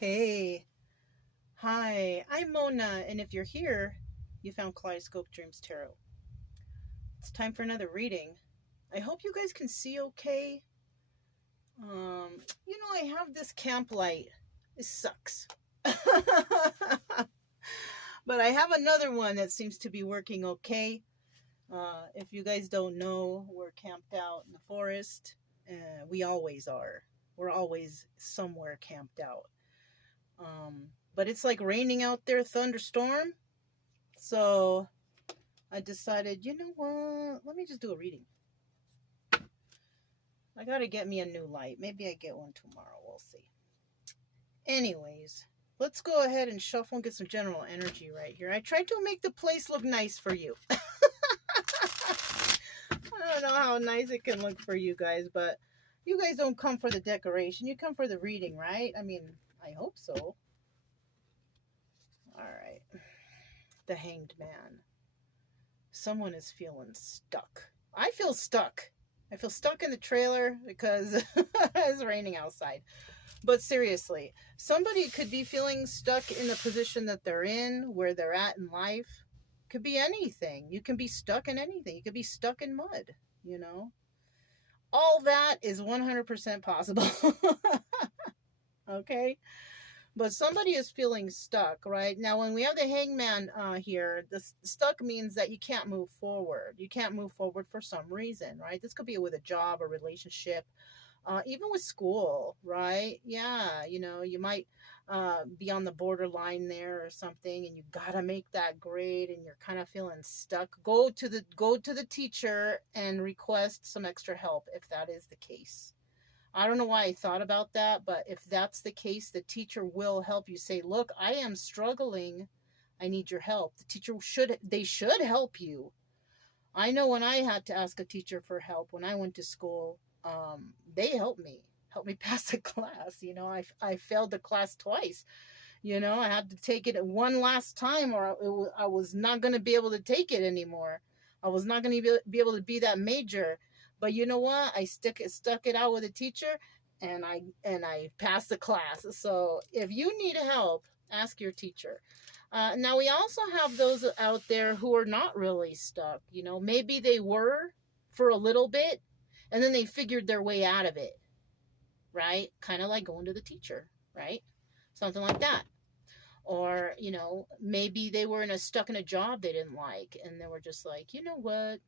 Hey, hi, I'm Mona, and if you're here, you found Kaleidoscope Dreams Tarot. It's time for another reading. I hope you guys can see okay. I have this camp light. It sucks. But I have another one that seems to be working okay. If you guys don't know, we're camped out in the forest. We always are. We're always somewhere camped out. But it's like raining out there, thunderstorm. So I decided, you know what? Let me just do a reading. I gotta get me a new light. Maybe I get one tomorrow. We'll see. Anyways, let's go ahead and shuffle and get some general energy right here. I tried to make the place look nice for you. I don't know how nice it can look for you guys, but you guys don't come for the decoration. You come for the reading, right? I mean, I hope so. All right. The Hanged Man. Someone is feeling stuck. I feel stuck. I feel stuck in the trailer because it's raining outside. But seriously, somebody could be feeling stuck in the position that they're in, where they're at in life. Could be anything. You can be stuck in anything. You could be stuck in mud, you know. All that is 100% possible. Okay? But somebody is feeling stuck, right? Now, when we have the hangman here, the stuck means that you can't move forward. You can't move forward for some reason, right? This could be with a job, a relationship, even with school, right? Yeah, you might be on the borderline there or something, and you gotta make that grade, and you're kind of feeling stuck. Go to the teacher and request some extra help if that is the case. I don't know why I thought about that, but if that's the case, the teacher will help you. Say, look, I am struggling. I need your help. The teacher should help you. I know when I had to ask a teacher for help when I went to school, they helped me pass the class. I failed the class twice. I had to take it one last time, or I was not going to be able to take it anymore. I was not going to be able to be that major. But you know what? I stuck it out with a teacher, and I passed the class. So if you need help, ask your teacher. Now we also have those out there who are not really stuck. Maybe they were for a little bit, and then they figured their way out of it. Right? Kind of like going to the teacher, right? Something like that. Or maybe they were stuck in a job they didn't like, and they were just like, you know what?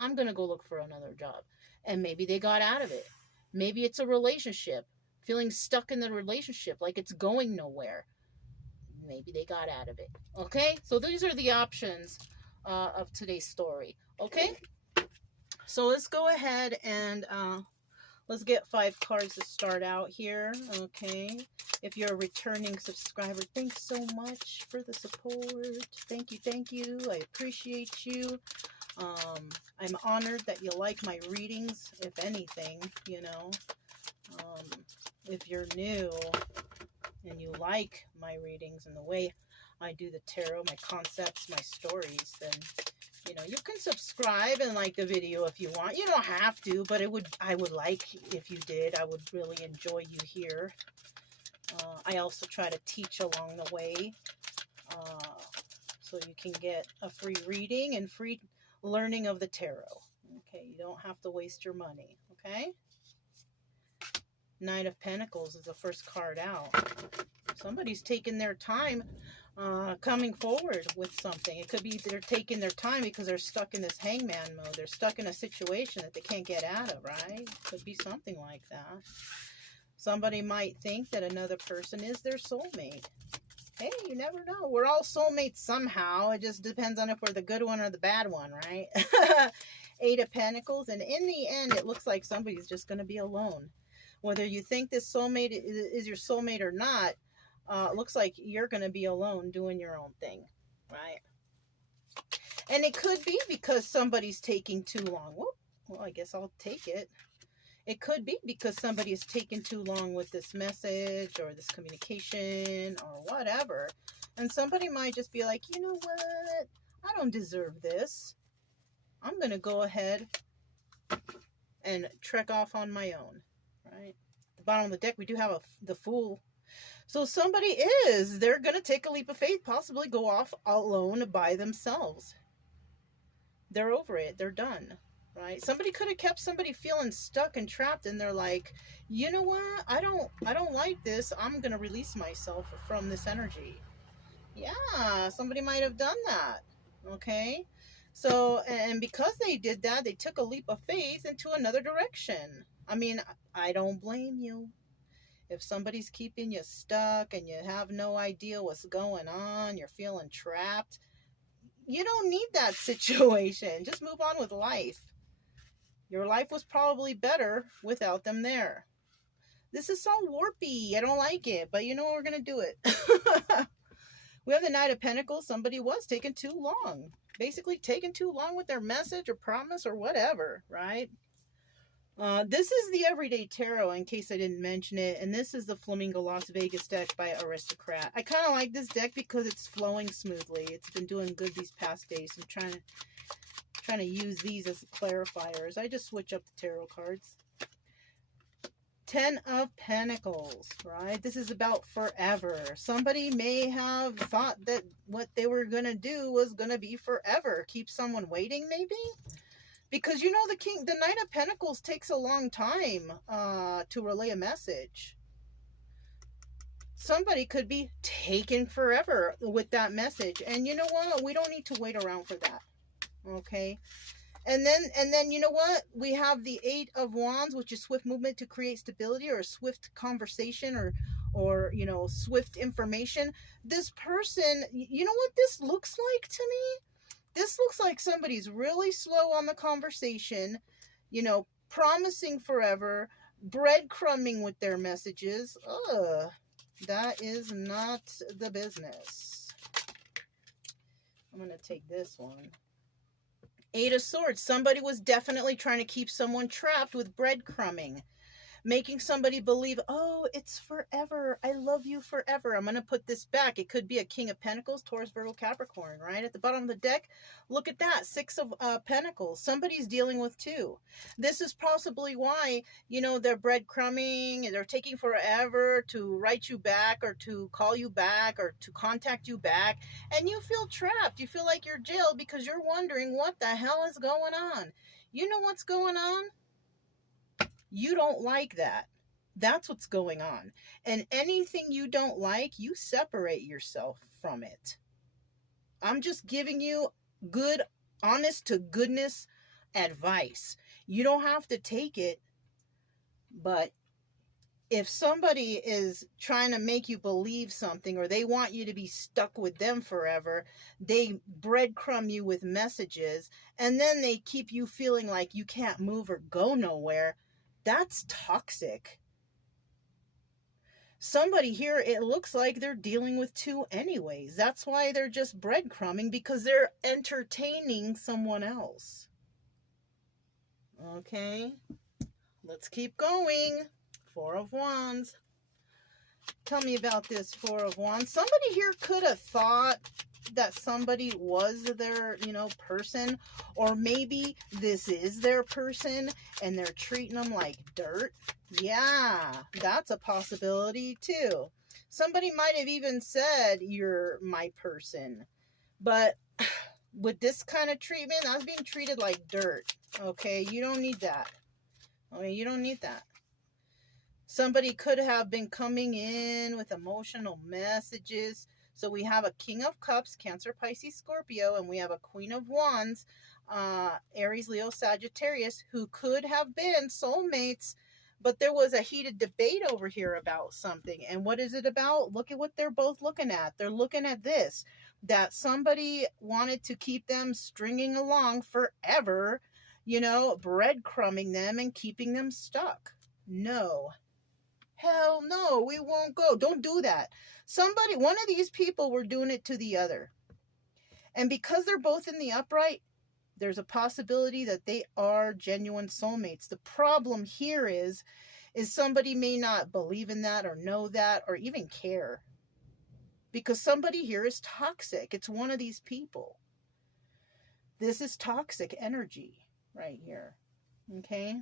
I'm going to go look for another job. And maybe they got out of it. Maybe it's a relationship, feeling stuck in the relationship, like it's going nowhere. Maybe they got out of it. Okay? So these are the options of today's story. Okay? So let's go ahead and let's get 5 cards to start out here. Okay? If you're a returning subscriber, thanks so much for the support. Thank you. I appreciate you. I'm honored that you like my readings, if anything, if you're new and you like my readings and the way I do the tarot, my concepts, my stories, then, you can subscribe and like the video if you want. You don't have to, but I would like if you did. I would really enjoy you here. I also try to teach along the way, so you can get a free reading and free learning of the tarot. Okay, you don't have to waste your money. Okay, Knight of Pentacles is the first card out. Somebody's taking their time coming forward with something. It could be they're taking their time because they're stuck in this hangman mode. They're stuck in a situation that they can't get out of, right? Could be something like that. Somebody might think that another person is their soulmate. Hey, you never know. We're all soulmates somehow. It just depends on if we're the good one or the bad one, right? 8 of Pentacles. And in the end, it looks like somebody's just going to be alone. Whether you think this soulmate is your soulmate or not, it looks like you're going to be alone doing your own thing, right? And it could be because somebody's taking too long. Whoop. Well, I guess I'll take it. It could be because somebody is taking too long with this message or this communication or whatever. And somebody might just be like, you know what? I don't deserve this. I'm going to go ahead and trek off on my own. Right? At the bottom of the deck, we do have the Fool. So somebody they're going to take a leap of faith, possibly go off alone by themselves. They're over it. They're done. Right? Somebody could have kept somebody feeling stuck and trapped, and they're like, you know what? I don't like this. I'm going to release myself from this energy. Yeah, somebody might have done that. Okay? So, and because they did that, they took a leap of faith into another direction. I mean, I don't blame you. If somebody's keeping you stuck and you have no idea what's going on, you're feeling trapped, you don't need that situation. Just move on with life. Your life was probably better without them there. This is so warpy. I don't like it, but you know what? We're going to do it. We have the Knight of Pentacles. Somebody was taking too long. Basically taking too long with their message or promise or whatever, right? This is the Everyday Tarot, in case I didn't mention it, and this is the Flamingo Las Vegas deck by Aristocrat. I kind of like this deck because it's flowing smoothly. It's been doing good these past days. I'm trying to use these as clarifiers. I just switch up the tarot cards. 10 of Pentacles, right? This is about forever. Somebody may have thought that what they were going to do was going to be forever. Keep someone waiting, maybe? Because, you know, the Knight of Pentacles takes a long time to relay a message. Somebody could be taken forever with that message. And you know what? We don't need to wait around for that. Okay? And then you know what? We have the 8 of Wands, which is swift movement to create stability, or swift conversation, or you know, swift information. This person, you know what this looks like to me? This looks like somebody's really slow on the conversation, you know, promising forever, breadcrumbing with their messages. Ugh, that is not the business. I'm going to take this one. 8 of Swords. Somebody was definitely trying to keep someone trapped with breadcrumbing. Making somebody believe, oh, it's forever. I love you forever. I'm going to put this back. It could be a King of Pentacles, Taurus, Virgo, Capricorn, right? At the bottom of the deck, look at that. 6 of Pentacles. Somebody's dealing with 2. This is possibly why, you know, they're breadcrumbing. They're taking forever to write you back or to call you back or to contact you back. And you feel trapped. You feel like you're jailed because you're wondering what the hell is going on. You know what's going on? You don't like that. That's what's going on. And anything you don't like, you separate yourself from it. I'm just giving you good, honest to goodness advice. You don't have to take it, but if somebody is trying to make you believe something, or they want you to be stuck with them forever, they breadcrumb you with messages, and then they keep you feeling like you can't move or go nowhere. That's toxic. Somebody here, it looks like they're dealing with 2 anyways. That's why they're just breadcrumbing, because they're entertaining someone else. Okay, let's keep going. 4 of Wands. Tell me about this 4 of Wands. Somebody here could have thought that somebody was their, you know, person, or maybe this is their person and they're treating them like dirt. Yeah, that's a possibility too. Somebody might have even said, you're my person, but with this kind of treatment, that's being treated like dirt. Okay, you don't need that. Okay, you don't need that. Somebody could have been coming in with emotional messages. So we have a King of Cups, Cancer, Pisces, Scorpio, and we have a Queen of Wands, Aries, Leo, Sagittarius, who could have been soulmates, but there was a heated debate over here about something. And what is it about? Look at what they're both looking at. They're looking at this, that somebody wanted to keep them stringing along forever, you know, breadcrumbing them and keeping them stuck. No. Hell no, we won't go. Don't do that. One of these people were doing it to the other. And because they're both in the upright, there's a possibility that they are genuine soulmates. The problem here is somebody may not believe in that or know that or even care. Because somebody here is toxic. It's one of these people. This is toxic energy right here. Okay?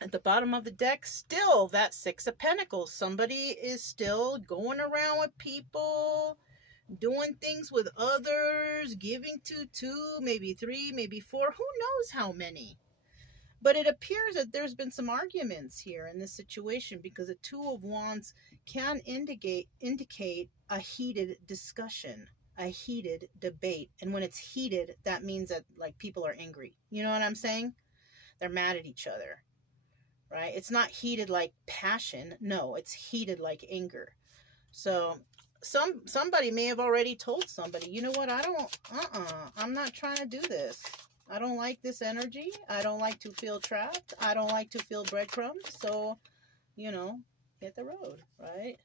At the bottom of the deck, still that Six of Pentacles. Somebody is still going around with people, doing things with others, giving to two, maybe three, maybe four, who knows how many. But it appears that there's been some arguments here in this situation, because a Two of Wands can indicate a heated discussion, a heated debate. And when it's heated, that means that like people are angry. You know what I'm saying? They're mad at each other, right? It's not heated like passion. No, it's heated like anger. So somebody may have already told somebody, you know what, I'm not trying to do this. I don't like this energy. I don't like to feel trapped. I don't like to feel breadcrumbs. So, you know, hit the road, right?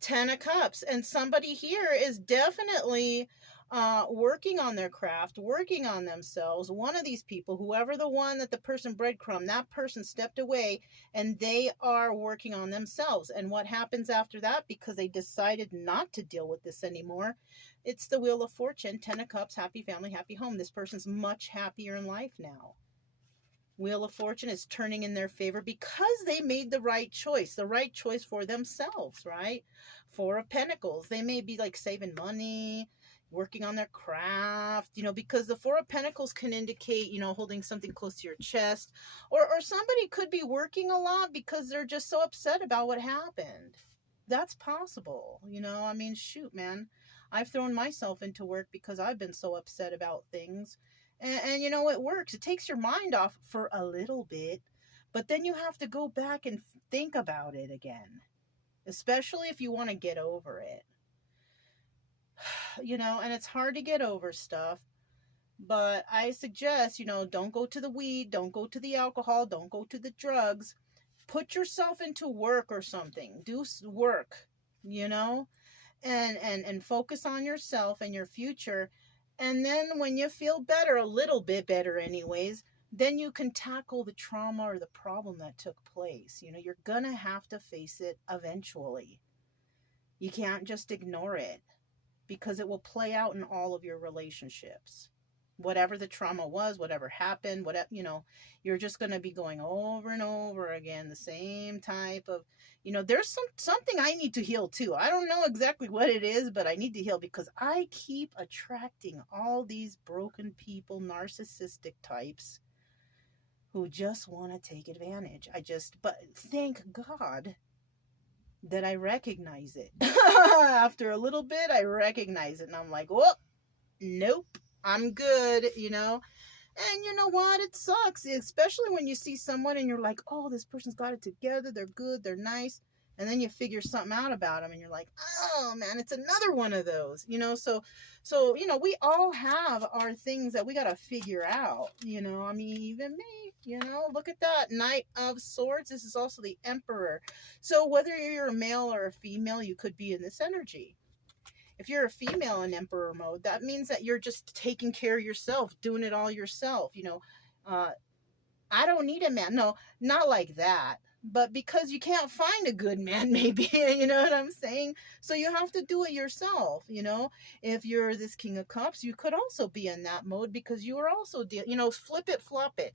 10 of Cups. And somebody here is definitely working on their craft, working on themselves. One of these people, whoever the one that the person breadcrumb, that person stepped away and they are working on themselves. And what happens after that? Because they decided not to deal with this anymore, it's the Wheel of Fortune, 10 of Cups, happy family, happy home. This person's much happier in life now. Wheel of Fortune is turning in their favor because they made the right choice for themselves, right? Four of Pentacles. They may be like saving money, working on their craft, you know, because the Four of Pentacles can indicate, you know, holding something close to your chest, or somebody could be working a lot because they're just so upset about what happened. That's possible, you know. I mean, shoot, man. I've thrown myself into work because I've been so upset about things. And you know, it works. It takes your mind off for a little bit, but then you have to go back and think about it again, especially if you want to get over it. You know, and it's hard to get over stuff, but I suggest, you know, don't go to the weed, don't go to the alcohol, don't go to the drugs. Put yourself into work or something. Do work, you know, and focus on yourself and your future. And then when you feel better, a little bit better anyways, then you can tackle the trauma or the problem that took place. You know, you're gonna have to face it eventually. You can't just ignore it, because it will play out in all of your relationships. Whatever the trauma was, whatever happened, whatever, you know, you're just going to be going over and over again the same type of, you know, there's something I need to heal too. I don't know exactly what it is, but I need to heal because I keep attracting all these broken people, narcissistic types who just want to take advantage. But thank God that I recognize it. After a little bit, I recognize it and I'm like, well, nope. I'm good, you know. And you know what? It sucks, especially when you see someone and you're like, oh, this person's got it together. They're good. They're nice. And then you figure something out about them and you're like, oh, man, it's another one of those, you know. So, you know, we all have our things that we got to figure out, you know. I mean, even me, you know, look at that. Knight of Swords. This is also the Emperor. So whether you're a male or a female, you could be in this energy. If you're a female in Emperor mode, that means that you're just taking care of yourself, doing it all yourself. You know, I don't need a man. No, not like that. But because you can't find a good man, maybe, you know what I'm saying? So you have to do it yourself, you know? If you're this King of Cups, you could also be in that mode because you are also, you know, flip it, flop it.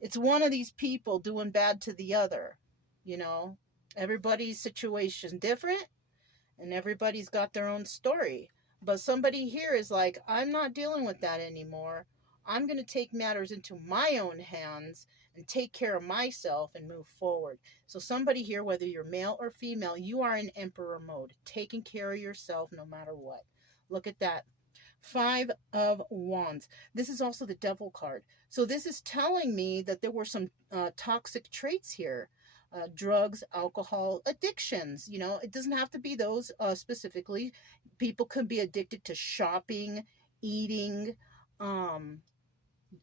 It's one of these people doing bad to the other, you know? Everybody's situation different. And everybody's got their own story. But somebody here is like, I'm not dealing with that anymore. I'm going to take matters into my own hands and take care of myself and move forward. So somebody here, whether you're male or female, you are in Emperor mode, taking care of yourself no matter what. Look at that. 5 of Wands. This is also the Devil card. So this is telling me that there were some toxic traits here. Drugs, alcohol, addictions. You know, it doesn't have to be those specifically. People can be addicted to shopping, eating,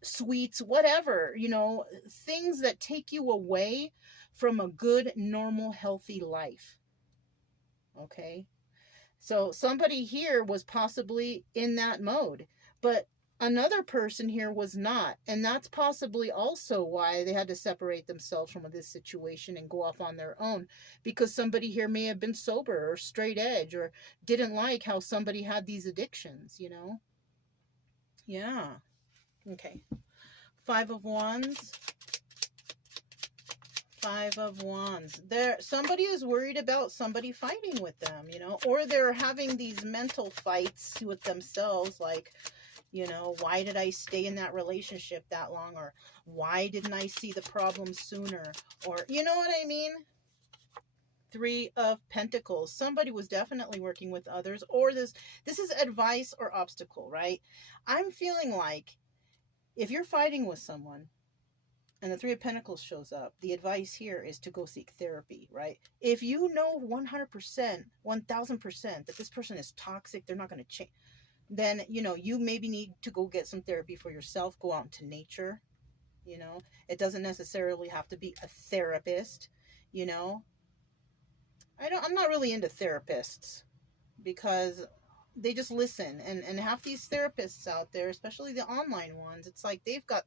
sweets, whatever, you know, things that take you away from a good, normal, healthy life. Okay. So somebody here was possibly in that mode, but another person here was not. And that's possibly also why they had to separate themselves from this situation and go off on their own, because somebody here may have been sober or straight edge or didn't like how somebody had these addictions, you know? Yeah. Okay. 5 of Wands. Five of Wands. Somebody is worried about somebody fighting with them, you know, or they're having these mental fights with themselves, like, you know, why did I stay in that relationship that long? Or why didn't I see the problem sooner? Or, you know what I mean? Three of Pentacles. Somebody was definitely working with others, or this is advice or obstacle, right? I'm feeling like if you're fighting with someone and the Three of Pentacles shows up, the advice here is to go seek therapy, right? If you know 100%, 1000% that this person is toxic, they're not going to change, then, you know, you maybe need to go get some therapy for yourself. Go out into nature, you know. It doesn't necessarily have to be a therapist, you know. I'm not really into therapists because they just listen, and half these therapists out there, especially the online ones, it's like they've got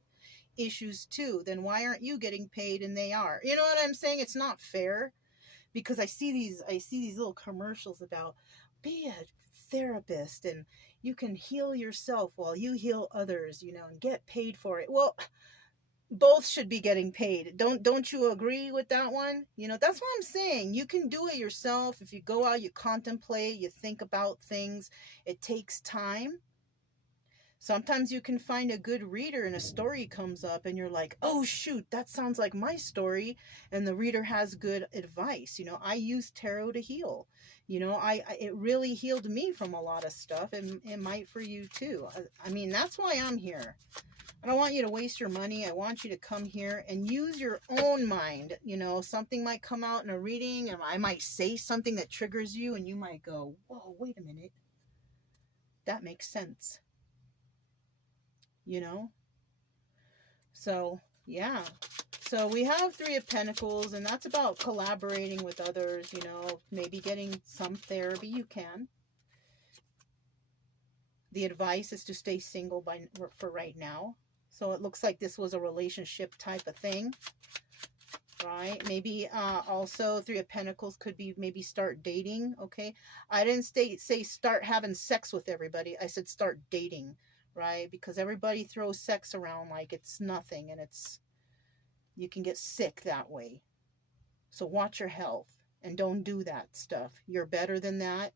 issues too. Then why aren't you getting paid and they are? You know what I'm saying? It's not fair, because I see these little commercials about be a therapist and you can heal yourself while you heal others, you know, and get paid for it. Well, both should be getting paid. Don't you agree with that one? You know, that's what I'm saying. You can do it yourself. If you go out, you contemplate, you think about things. It takes time. Sometimes you can find a good reader and a story comes up and you're like, oh shoot, that sounds like my story. And the reader has good advice. You know, I use tarot to heal. You know, it really healed me from a lot of stuff, and it might for you too. I mean, that's why I'm here. I don't want you to waste your money. I want you to come here and use your own mind. You know, something might come out in a reading, and I might say something that triggers you, and you might go, whoa, wait a minute. That makes sense. You know? So, yeah. So we have Three of Pentacles, and that's about collaborating with others, you know, maybe getting some therapy. You can. The advice is to stay single for right now. So it looks like this was a relationship type of thing, right? Maybe also Three of Pentacles could be maybe start dating, okay? I didn't say start having sex with everybody. I said start dating, right? Because everybody throws sex around like it's nothing, and you can get sick that way. So watch your health and don't do that stuff. You're better than that.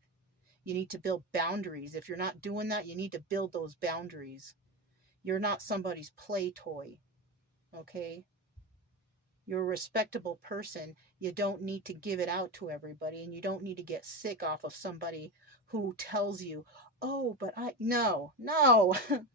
You need to build boundaries. If you're not doing that, you need to build those boundaries. You're not somebody's play toy, okay? You're a respectable person. You don't need to give it out to everybody, and you don't need to get sick off of somebody who tells you, oh, but no.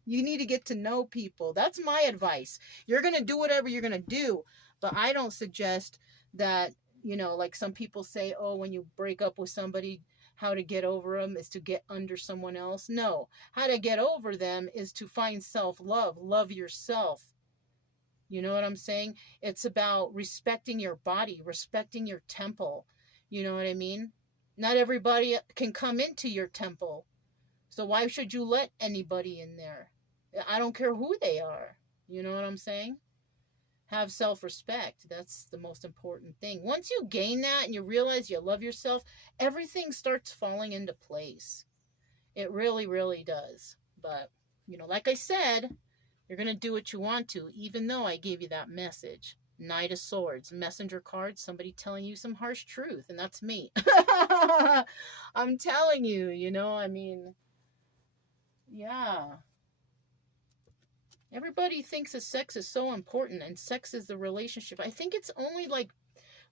You need to get to know people. That's my advice. You're going to do whatever you're going to do, but I don't suggest that, you know, like some people say, oh, when you break up with somebody, how to get over them is to get under someone else. No, how to get over them is to find self-love. Love yourself. You know what I'm saying? It's about respecting your body, respecting your temple. You know what I mean? Not everybody can come into your temple. So why should you let anybody in there? I don't care who they are. You know what I'm saying? Have self-respect. That's the most important thing. Once you gain that and you realize you love yourself, everything starts falling into place. It really, really does. But, you know, like I said, you're going to do what you want to, even though I gave you that message. Knight of Swords, messenger card, somebody telling you some harsh truth, and that's me. I'm telling you, you know, I mean, yeah. Everybody thinks that sex is so important, and sex is the relationship. I think it's only like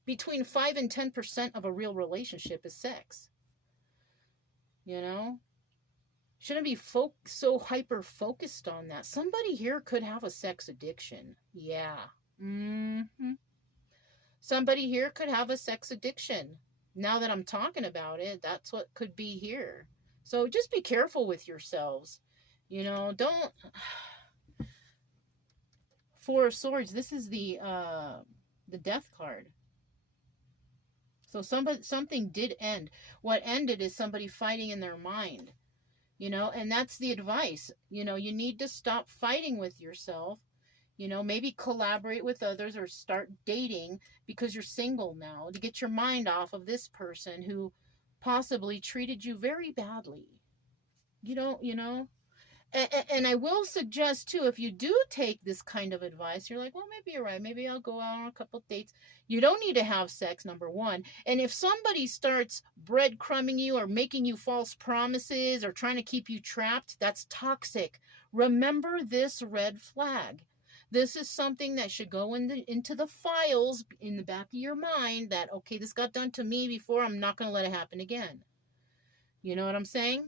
between 5 and 10% of a real relationship is sex. You know? Shouldn't be so hyper-focused on that. Somebody here could have a sex addiction. Yeah. Somebody here could have a sex addiction. Now that I'm talking about it, that's what could be here. So just be careful with yourselves. You know, don't... Four of Swords, this is the Death card. So something did end. What ended is somebody fighting in their mind. You know, and that's the advice. You know, you need to stop fighting with yourself. You know, maybe collaborate with others or start dating because you're single now, to get your mind off of this person who possibly treated you very badly. You know, And I will suggest too, if you do take this kind of advice, you're like, well, maybe you're right. Maybe I'll go out on a couple dates. You don't need to have sex, number one. And if somebody starts breadcrumbing you or making you false promises or trying to keep you trapped, that's toxic. Remember this red flag. This is something that should go into the files in the back of your mind that, okay, this got done to me before. I'm not going to let it happen again. You know what I'm saying?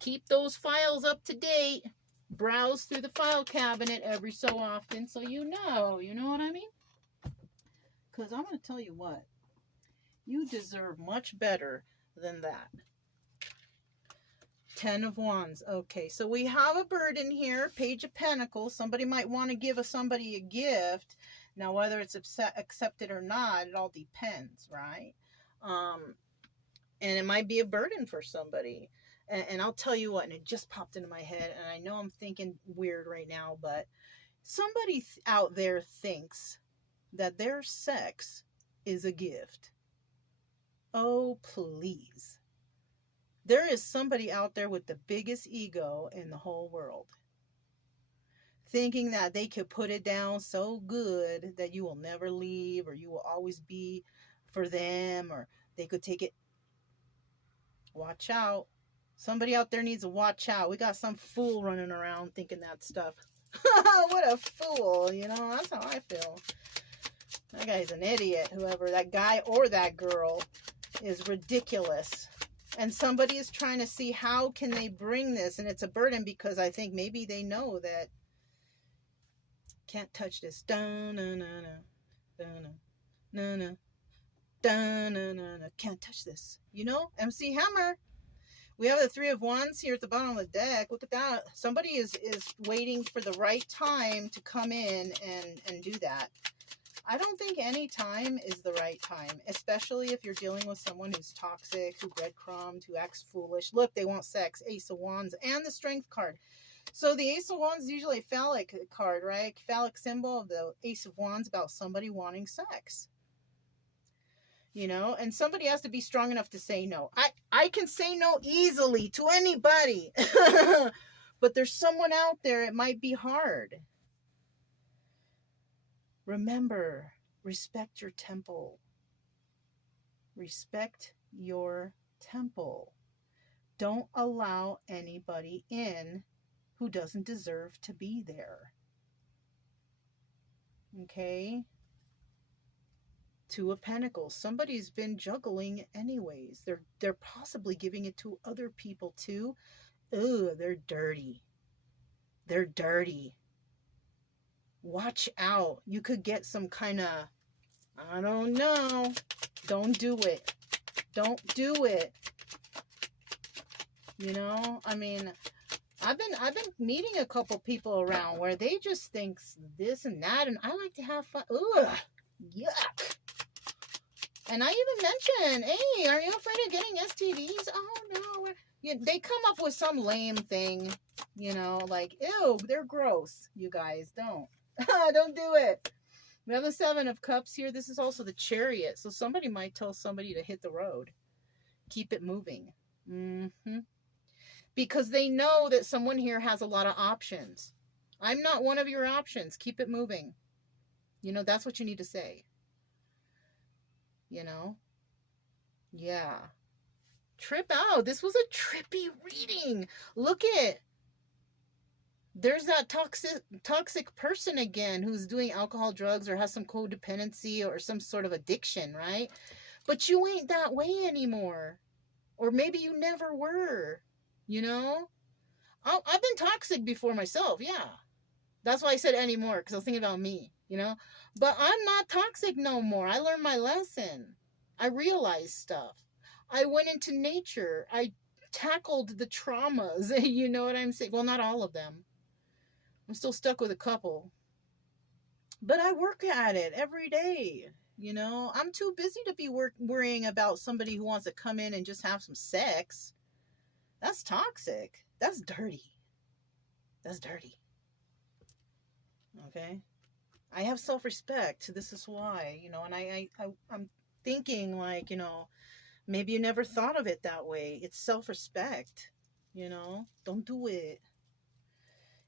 Keep those files up to date. Browse through the file cabinet every so often so you know what I mean? Because I'm going to tell you what, you deserve much better than that. 10 of Wands. Okay, so we have a burden here, Page of Pentacles. Somebody might want to give somebody a gift. Now, whether it's accepted or not, it all depends, right? And it might be a burden for somebody. And I'll tell you what, and it just popped into my head, and I know I'm thinking weird right now, but somebody out there thinks that their sex is a gift. Oh, please. There is somebody out there with the biggest ego in the whole world, thinking that they could put it down so good that you will never leave, or you will always be for them, or they could take it. Watch out. Somebody out there needs to watch out. We got some fool running around thinking that stuff. What a fool, you know? That's how I feel. That guy's an idiot. Whoever, that guy or that girl, is ridiculous. And somebody is trying to see how can they bring this. And it's a burden because I think maybe they know that can't touch this. Can't touch this. You know? MC Hammer. We have the 3 of Wands here at the bottom of the deck. Look at that. Somebody is waiting for the right time to come in and do that. I don't think any time is the right time, especially if you're dealing with someone who's toxic, who breadcrumbed, who acts foolish. Look, they want sex. Ace of Wands and the Strength card. So the Ace of Wands is usually a phallic card, right? Phallic symbol of the Ace of Wands about somebody wanting sex. You know, and somebody has to be strong enough to say no. I can say no easily to anybody. But there's someone out there, it might be hard. Remember, respect your temple. Respect your temple. Don't allow anybody in who doesn't deserve to be there. Okay? 2 of Pentacles. Somebody's been juggling anyways. They're possibly giving it to other people too. Ugh, they're dirty. They're dirty. Watch out. You could get some kind of, I don't know. Don't do it. Don't do it. You know, I mean, I've been meeting a couple people around where they just think this and that, and I like to have fun. Ugh, yuck. And I even mentioned, hey, are you afraid of getting STDs? Oh, no. Yeah, they come up with some lame thing, you know, like, ew, they're gross. You guys, don't. Don't do it. We have the 7 of Cups here. This is also the Chariot. So somebody might tell somebody to hit the road. Keep it moving. Because they know that someone here has a lot of options. I'm not one of your options. Keep it moving. You know, that's what you need to say. You know? Yeah. Trip out. This was a trippy reading. Look at. There's that toxic person again who's doing alcohol, drugs, or has some codependency or some sort of addiction, right? But you ain't that way anymore. Or maybe you never were. You know? I've been toxic before myself, yeah. That's why I said anymore, because I was thinking about me, you know? But I'm not toxic no more. I learned my lesson. I realized stuff. I went into nature. I tackled the traumas. You know what I'm saying? Well, not all of them. I'm still stuck with a couple. But I work at it every day. You know? I'm too busy to be worrying about somebody who wants to come in and just have some sex. That's toxic. That's dirty. That's dirty. Okay? I have self-respect. This is why, you know, and I'm thinking like, you know, maybe you never thought of it that way. It's self-respect, you know? Don't do it.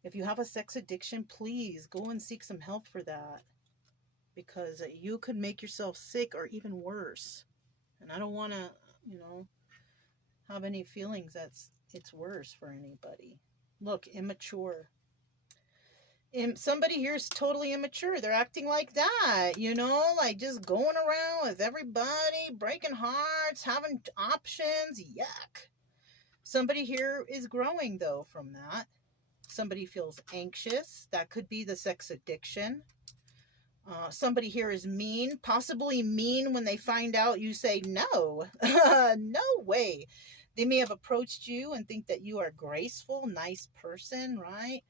If you have a sex addiction, please go and seek some help for that, because you could make yourself sick or even worse. And I don't want to, have any feelings it's worse for anybody. Look, immature. Somebody here is totally immature. They're acting like that, like just going around with everybody, breaking hearts, having options. Yuck. Somebody here is growing, though, from that. Somebody feels anxious. That could be the sex addiction. Somebody here is mean, possibly mean when they find out you say no. No way. They may have approached you and think that you are a graceful, nice person, right?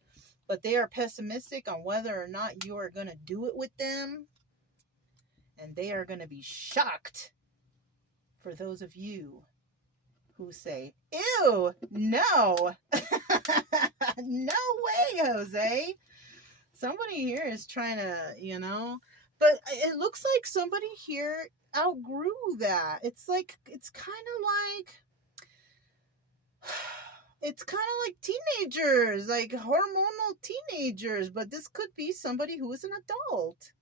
But they are pessimistic on whether or not you are going to do it with them. And they are going to be shocked for those of you who say, ew, no. No way, Jose. Somebody here is trying to, but it looks like somebody here outgrew that. It's kind of like teenagers, like hormonal teenagers, but this could be somebody who is an adult,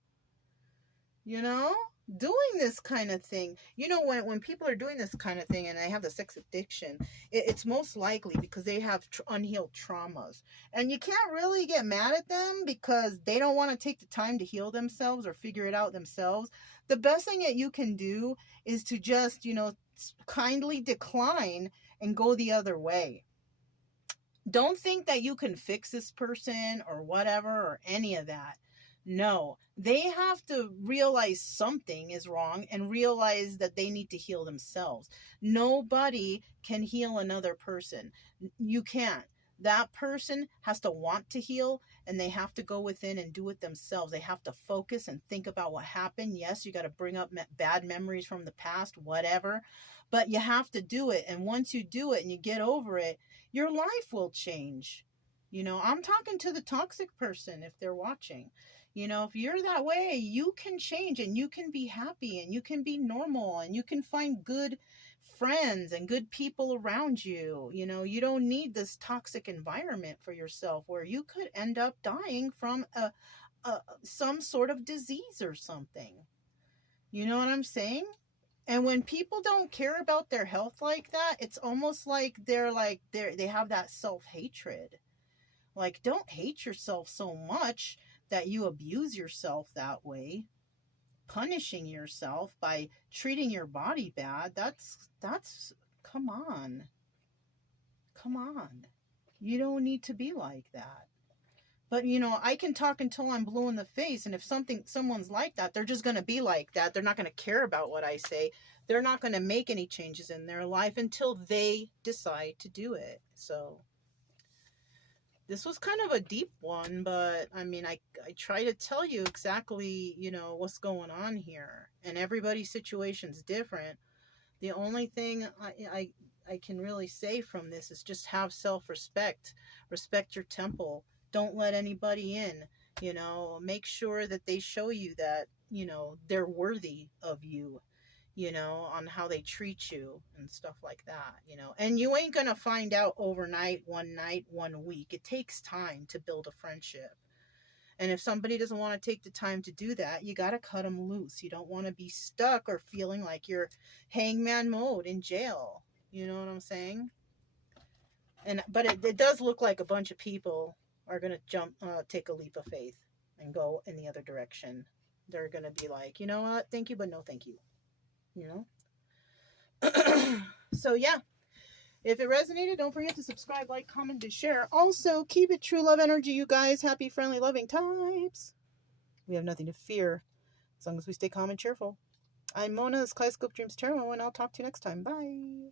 doing this kind of thing. When people are doing this kind of thing and they have the sex addiction, it's most likely because they have unhealed traumas. And you can't really get mad at them because they don't want to take the time to heal themselves or figure it out themselves. The best thing that you can do is to just, kindly decline and go the other way. Don't think that you can fix this person or whatever or any of that. No, they have to realize something is wrong and realize that they need to heal themselves. Nobody can heal another person. You can't. That person has to want to heal, and they have to go within and do it themselves. They have to focus and think about what happened. Yes, you got to bring up bad memories from the past, whatever, but you have to do it. And once you do it and you get over it, your life will change. I'm talking to the toxic person if they're watching. If you're that way, you can change and you can be happy and you can be normal and you can find good friends and good people around you. You don't need this toxic environment for yourself where you could end up dying from some sort of disease or something. You know what I'm saying? And when people don't care about their health like that, it's almost like they have that self-hatred. Like, don't hate yourself so much that you abuse yourself that way, punishing yourself by treating your body bad. That's come on. You don't need to be like that. But I can talk until I'm blue in the face, and if someone's like that, they're just going to be like that. They're not going to care about what I say. They're not going to make any changes in their life until they decide to do it. So this was kind of a deep one, but I try to tell you exactly, what's going on here. And everybody's situation's different. The only thing I can really say from this is just have self-respect. Respect your temple. Don't let anybody in. Make sure that they show you that, they're worthy of you, on how they treat you and stuff like that, and you ain't gonna find out overnight, 1 night, 1 week. It takes time to build a friendship. And if somebody doesn't want to take the time to do that, you got to cut them loose. You don't want to be stuck or feeling like you're hangman mode in jail. You know what I'm saying? But it does look like a bunch of people are going to take a leap of faith and go in the other direction. They're going to be like, you know what? Thank you, but no thank you. So yeah, if it resonated, don't forget to subscribe, like, comment, and share. Also, keep it true love energy, you guys. Happy, friendly, loving types. We have nothing to fear as long as we stay calm and cheerful. I'm Mona's Kaleidoscope Dreams Tarot, and I'll talk to you next time. Bye.